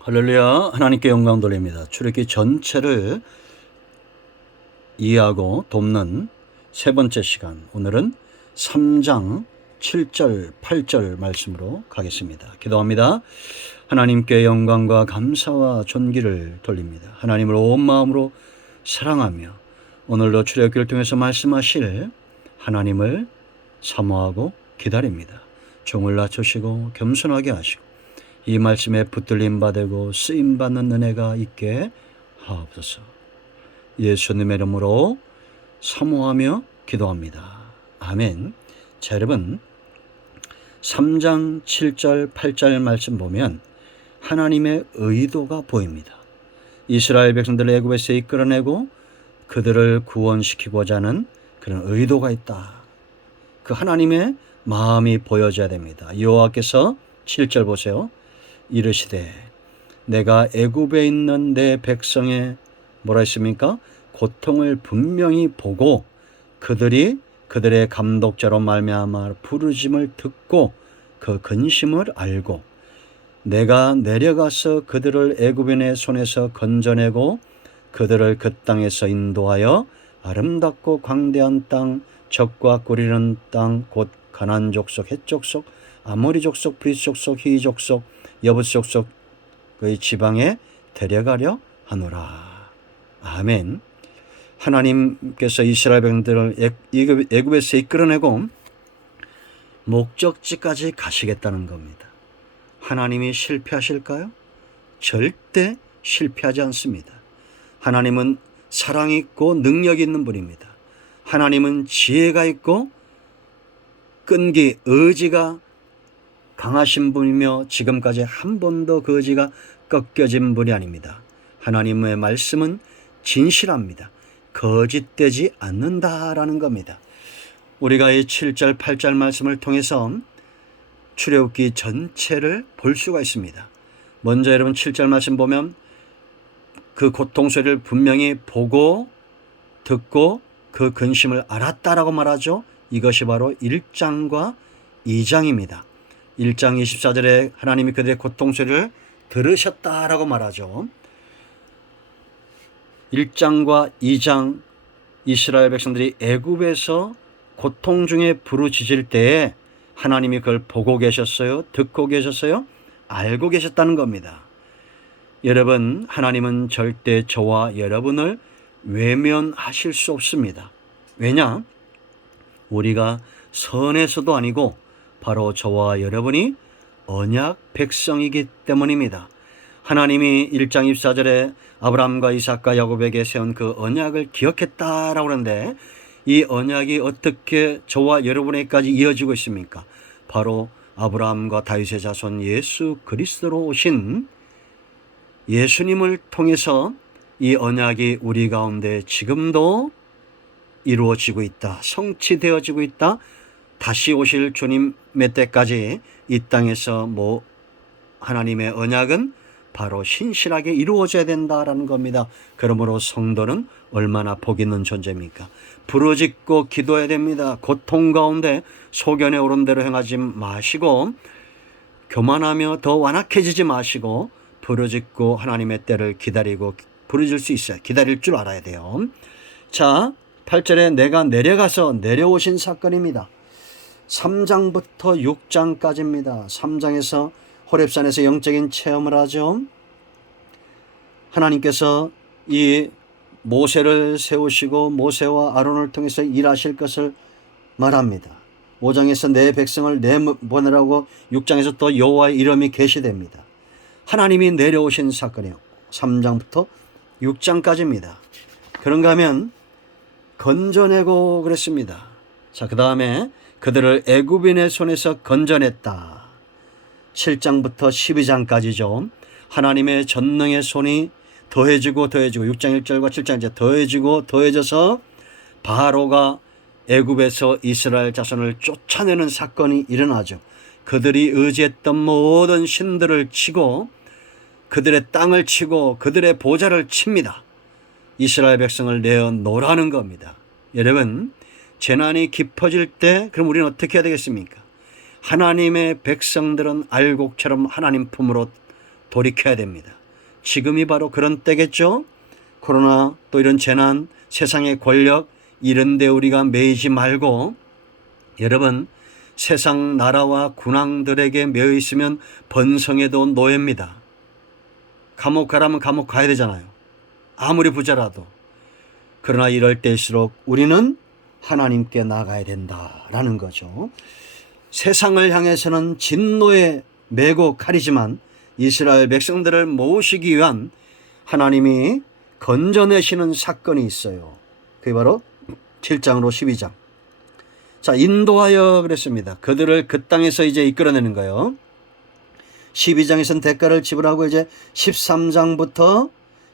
할렐루야. 하나님께 영광 돌립니다. 출애굽기 전체를 이해하고 돕는 세 번째 시간, 오늘은 3장 7절 8절 말씀으로 가겠습니다. 기도합니다. 하나님께 영광과 감사와 존귀를 돌립니다. 하나님을 온 마음으로 사랑하며 오늘도 출애굽기를 통해서 말씀하실 하나님을 사모하고 기다립니다. 종을 낮추시고 겸손하게 하시고 이 말씀에 붙들림 받고 쓰임 받는 은혜가 있게 하옵소서. 예수님의 이름으로 사모하며 기도합니다. 아멘. 자, 여러분 3장 7절 8절 말씀 보면 하나님의 의도가 보입니다. 이스라엘 백성들을 애굽에서 이끌어내고 그들을 구원시키고자 하는 그런 의도가 있다. 그 하나님의 마음이 보여져야 됩니다. 여호와께서 7절 보세요. 이르시되 내가 애굽에 있는 내 백성의 뭐라 했습니까? 고통을 분명히 보고 그들이 그들의 감독자로 말미암아 부르짐을 듣고 그 근심을 알고 내가 내려가서 그들을 애굽인의 손에서 건져내고 그들을 그 땅에서 인도하여 아름답고 광대한 땅, 적과 꿀이는 땅, 곧 가나안 족속, 헷 족속, 아모리 족속, 브리스 족속, 히위 족속, 여부스 족속의 지방에 데려가려 하노라. 아멘. 하나님께서 이스라엘 백성들을 애굽에서 이끌어내고 목적지까지 가시겠다는 겁니다. 하나님이 실패하실까요? 절대 실패하지 않습니다. 하나님은 사랑이 있고 능력이 있는 분입니다. 하나님은 지혜가 있고 끈기, 의지가 강하신 분이며 지금까지 한 번도 그 의지가 꺾여진 분이 아닙니다. 하나님의 말씀은 진실합니다. 거짓되지 않는다라는 겁니다. 우리가 이 7절 8절 말씀을 통해서 출애굽기 전체를 볼 수가 있습니다. 먼저 여러분 7절 말씀 보면 그 고통 소리를 분명히 보고 듣고 그 근심을 알았다라고 말하죠. 이것이 바로 1장과 2장입니다. 1장 24절에 하나님이 그들의 고통 소리를 들으셨다라고 말하죠. 1장과 2장 이스라엘 백성들이 애굽에서 고통 중에 부르짖을 때에 하나님이 그걸 보고 계셨어요? 듣고 계셨어요? 알고 계셨다는 겁니다. 여러분, 하나님은 절대 저와 여러분을 외면하실 수 없습니다. 왜냐? 우리가 선에서도 아니고 바로 저와 여러분이 언약 백성이기 때문입니다. 하나님이 1장 24절에 아브라함과 이삭과 야곱에게 세운 그 언약을 기억했다라고 하는데 이 언약이 어떻게 저와 여러분에게까지 이어지고 있습니까? 바로 아브라함과 다윗의 자손 예수 그리스도로 오신 예수님을 통해서 이 언약이 우리 가운데 지금도 이루어지고 있다. 성취되어지고 있다. 다시 오실 주님의 때까지 이 땅에서 하나님의 언약은 바로 신실하게 이루어져야 된다라는 겁니다. 그러므로 성도는 얼마나 복 있는 존재입니까? 부르짖고 기도해야 됩니다. 고통 가운데 소견에 오른 대로 행하지 마시고 교만하며 더 완악해지지 마시고 부르짖고 하나님의 때를 기다리고 부르짖을 수 있어요. 기다릴 줄 알아야 돼요. 자, 8절에 내가 내려가서 내려오신 사건입니다. 3장부터 6장까지입니다. 3장에서 호렙산에서 영적인 체험을 하죠. 하나님께서 이 모세를 세우시고 모세와 아론을 통해서 일하실 것을 말합니다. 5장에서 내 백성을 내보내라고 6장에서 또 여호와의 이름이 계시됩니다. 하나님이 내려오신 사건이요. 3장부터 6장까지입니다. 그런가 하면 건져내고 그랬습니다. 자, 그 다음에 그들을 애굽인의 손에서 건져냈다. 7장부터 12장까지죠. 하나님의 전능의 손이 더해지고 6장 1절과 7장 이제 더해져서 바로가 애굽에서 이스라엘 자손을 쫓아내는 사건이 일어나죠. 그들이 의지했던 모든 신들을 치고 그들의 땅을 치고 그들의 보좌를 칩니다. 이스라엘 백성을 내어놓으라는 겁니다. 여러분, 재난이 깊어질 때 그럼 우리는 어떻게 해야 되겠습니까? 하나님의 백성들은 알곡처럼 하나님 품으로 돌이켜야 됩니다. 지금이 바로 그런 때겠죠. 코로나 또 이런 재난, 세상의 권력 이런 데 우리가 매이지 말고, 여러분 세상 나라와 군왕들에게 매여 있으면 번성에도 노예입니다. 감옥 가라면 감옥 가야 되잖아요. 아무리 부자라도. 그러나 이럴 때일수록 우리는 하나님께 나가야 된다라는 거죠. 세상을 향해서는 진노의 매고 칼이지만 이스라엘 백성들을 모으시기 위한 하나님이 건져내시는 사건이 있어요. 그게 바로 7장으로 12장. 자, 인도하여 그랬습니다. 그들을 그 땅에서 이제 이끌어내는 거예요. 12장에서는 대가를 지불하고 이제 13장부터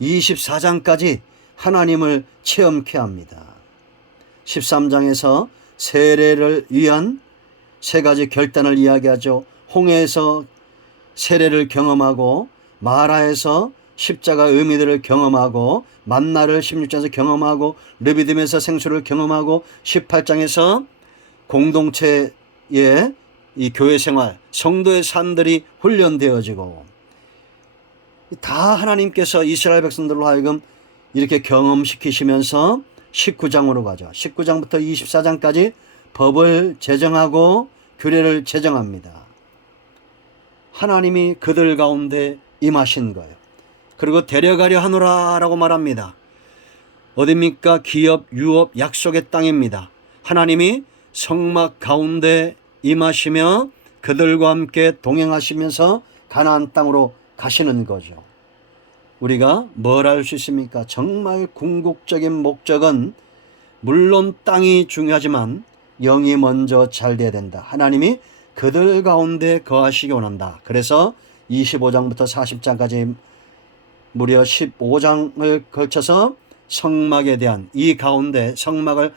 24장까지 하나님을 체험케 합니다. 13장에서 세례를 위한 세 가지 결단을 이야기하죠. 홍해에서 세례를 경험하고, 마라에서 십자가 의미들을 경험하고, 만나를 16장에서 경험하고, 르비딤에서 생수를 경험하고, 18장에서 공동체의 이 교회 생활, 성도의 삶들이 훈련되어지고, 다 하나님께서 이스라엘 백성들로 하여금 이렇게 경험시키시면서 19장으로 가죠. 19장부터 24장까지 법을 제정하고 규례를 제정합니다. 하나님이 그들 가운데 임하신 거예요. 그리고 데려가려 하노라 라고 말합니다. 어디입니까? 기업, 유업, 약속의 땅입니다. 하나님이 성막 가운데 임하시며 그들과 함께 동행하시면서 가나안 땅으로 가시는 거죠. 우리가 뭘 알 수 있습니까? 정말 궁극적인 목적은 물론 땅이 중요하지만 영이 먼저 잘 돼야 된다. 하나님이 그들 가운데 거하시기 원한다. 그래서 25장부터 40장까지 무려 15장을 걸쳐서 성막에 대한 이 가운데, 성막을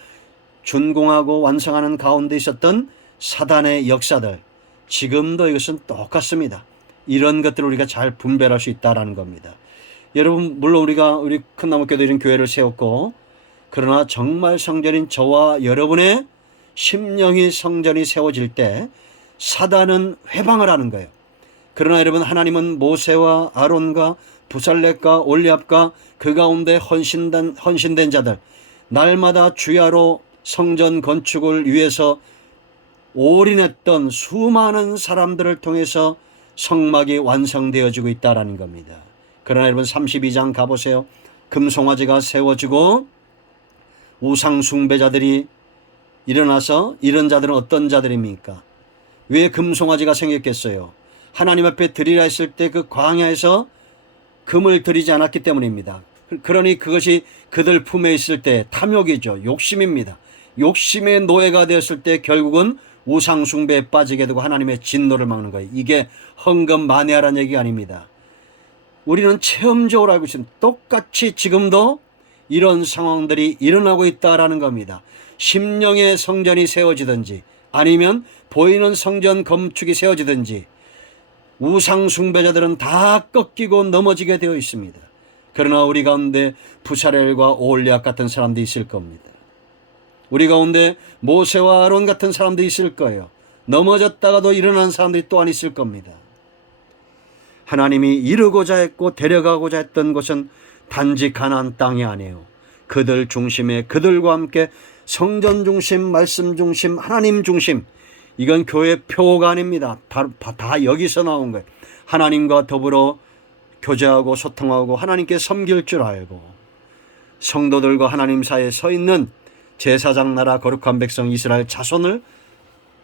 준공하고 완성하는 가운데 있었던 사단의 역사들, 지금도 이것은 똑같습니다. 이런 것들을 우리가 잘 분별할 수 있다는 겁니다. 여러분, 물론 우리 큰나무교도 이런 교회를 세웠고, 그러나 정말 성전인 저와 여러분의 심령이 성전이 세워질 때 사단은 회방을 하는 거예요. 그러나 여러분, 하나님은 모세와 아론과 부살렙과 올리압과 그 가운데 헌신된 자들, 날마다 주야로 성전 건축을 위해서 올인했던 수많은 사람들을 통해서 성막이 완성되어지고 있다는 겁니다. 그러나 여러분, 32장 가보세요. 금송아지가 세워지고 우상 숭배자들이 일어나서, 이런 자들은 어떤 자들입니까? 왜 금송아지가 생겼겠어요? 하나님 앞에 드리라 했을 때 그 광야에서 금을 드리지 않았기 때문입니다. 그러니 그것이 그들 품에 있을 때 탐욕이죠. 욕심입니다. 욕심의 노예가 되었을 때 결국은 우상 숭배에 빠지게 되고 하나님의 진노를 막는 거예요. 이게 헌금 만회하라는 얘기가 아닙니다. 우리는 체험적으로 알고 있습니다. 똑같이 지금도 이런 상황들이 일어나고 있다라는 겁니다. 심령의 성전이 세워지든지 아니면 보이는 성전 건축이 세워지든지 우상 숭배자들은 다 꺾이고 넘어지게 되어 있습니다. 그러나 우리 가운데 부살엘과 오홀리압 같은 사람도 있을 겁니다. 우리 가운데 모세와 아론 같은 사람도 있을 거예요. 넘어졌다가도 일어난 사람들이 또한 있을 겁니다. 하나님이 이루고자 했고 데려가고자 했던 것은 단지 가나안 땅이 아니에요. 그들 중심에, 그들과 함께 성전 중심, 말씀 중심, 하나님 중심, 이건 교회 표가 아닙니다. 다 여기서 나온 거예요. 하나님과 더불어 교제하고 소통하고 하나님께 섬길 줄 알고 성도들과 하나님 사이에 서 있는 제사장 나라 거룩한 백성 이스라엘 자손을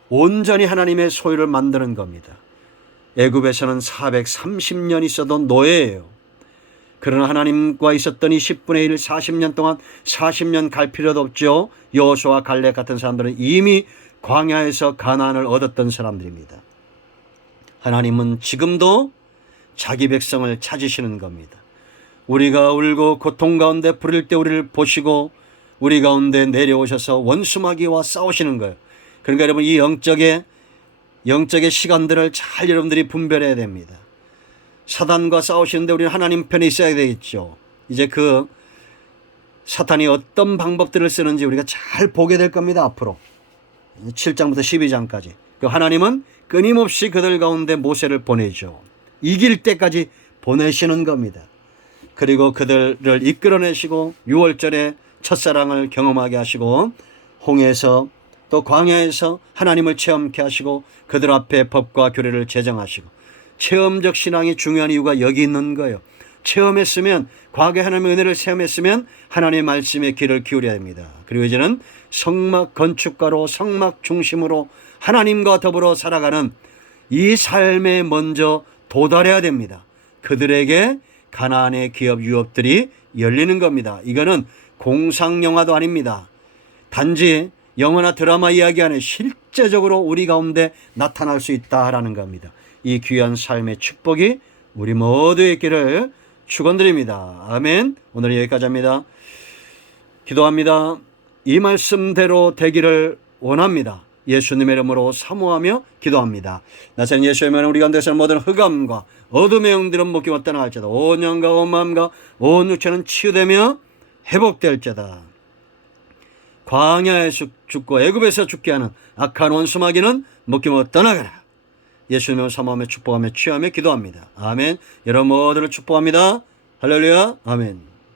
온전히 하나님의 소유를 만드는 겁니다. 애굽에서는 430년 있어도 노예예요. 그러나 하나님과 있었던 이 10분의 1, 40년 동안 40년 갈 필요도 없죠. 여호수아 갈렙 같은 사람들은 이미 광야에서 가나안을 얻었던 사람들입니다. 하나님은 지금도 자기 백성을 찾으시는 겁니다. 우리가 울고 고통 가운데 부를 때 우리를 보시고 우리 가운데 내려오셔서 원수마귀와 싸우시는 거예요. 그러니까 여러분, 이 영적의 시간들을 잘 여러분들이 분별해야 됩니다. 사단과 싸우시는데 우리는 하나님 편에 있어야 되겠죠. 이제 그 사탄이 어떤 방법들을 쓰는지 우리가 잘 보게 될 겁니다. 앞으로 7장부터 12장까지. 그 하나님은 끊임없이 그들 가운데 모세를 보내죠. 이길 때까지 보내시는 겁니다. 그리고 그들을 이끌어내시고 6월절에 첫사랑을 경험하게 하시고 홍해에서 또 광야에서 하나님을 체험케 하시고 그들 앞에 법과 규례를 제정하시고 체험적 신앙이 중요한 이유가 여기 있는 거예요. 체험했으면 과거에 하나님의 은혜를 체험했으면 하나님의 말씀에 귀를 기울여야 합니다. 그리고 이제는 성막 건축가로 성막 중심으로 하나님과 더불어 살아가는 이 삶에 먼저 도달해야 됩니다. 그들에게 가나안의 기업 유업들이 열리는 겁니다. 이거는 공상영화도 아닙니다. 단지 영화나 드라마 이야기 안에 실제적으로 우리 가운데 나타날 수 있다라는 겁니다. 이 귀한 삶의 축복이 우리 모두의 있기를 축원드립니다. 아멘. 오늘 여기까지 합니다. 기도합니다. 이 말씀대로 되기를 원합니다. 예수님의 이름으로 사모하며 기도합니다. 나사렛 예수의 이름으로 우리 가운데서 모든 흑암과 어둠의 영들은 묶임을 떠나갈지어다. 온 영과 온 마음과 온 육체는 치유되며 회복될지어다. 광야에서 죽고 애굽에서 죽게 하는 악한 원수마귀는 묶임을 떠나가라. 예수님을 사모하며 축복하며 취하며 기도합니다. 아멘. 여러분 모두를 축복합니다. 할렐루야. 아멘.